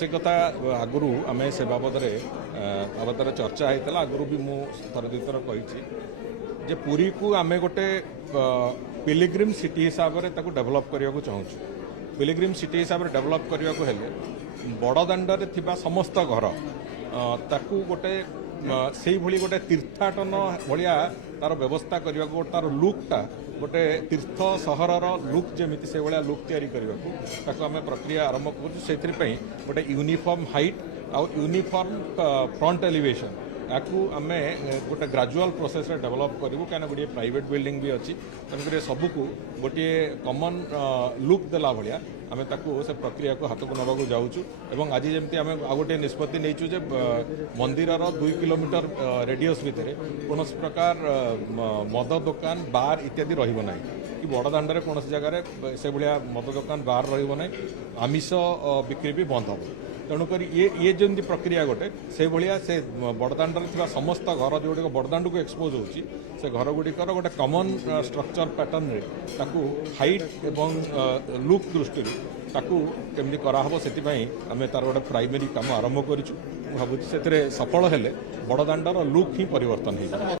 से कथा आगु आम से बाबद चर्चा होता आगु भी मुझे दुईथर कही पुरी को आम गोटे पिलिग्रिम सिटी हिसाब से डेभलप करने को चाहूँ। पिलिग्रिम सिटी हिसाब से डेभलप करने को हेले बड़दाण्डे थिबा समस्त घर ताकू गोटे से भली गोटे तीर्थाटन भाया तार व्यवस्था करने को तार लुकटा गोटे तीर्थ सहर लुक जमी से भाया लुक तैयारी करने को आम प्रक्रिया आरंभ कर गोटे यूनिफॉर्म हाइट आउ यूनिफॉर्म फ्रंट एलिवेशन ताकू आम गोटे ग्राजुअल प्रोसेस डेभलप करूँ कहीं गोटे प्राइवेट बिल्डिंग भी अच्छी तेणुक सबको गोटे कमन लुक देला भाया आम से प्रक्रिया को हाथ को नवाक जाऊँ। आज जमी आम आ गोटे निष्पत्ति नहीं मंदिर 2 किलोमीटर रेडियस भितर कौन प्रकार मद दुकान बार इत्यादि रहा कि बड़दाण्डे कौन जगार से भाया मद दुकान बार रहा आमिष बिक्री भी बंद हम तेणुक ये जमी प्रक्रिया गोटे से भाया से बड़दाण्डे थी समस्त घर जो बड़दाण्ड को एक्सपोज होची से घर गुड़िकर गोटे कमन स्ट्रक्चर पैटर्न ताकू हाइट एवं लुक दृष्टि ताकू केमती कराहब से आम तार गोटे प्राइमरी काम आरंभ करूँ भावुँ से सफल हेले बड़दाण्डर लुक ही परिवर्तन हो।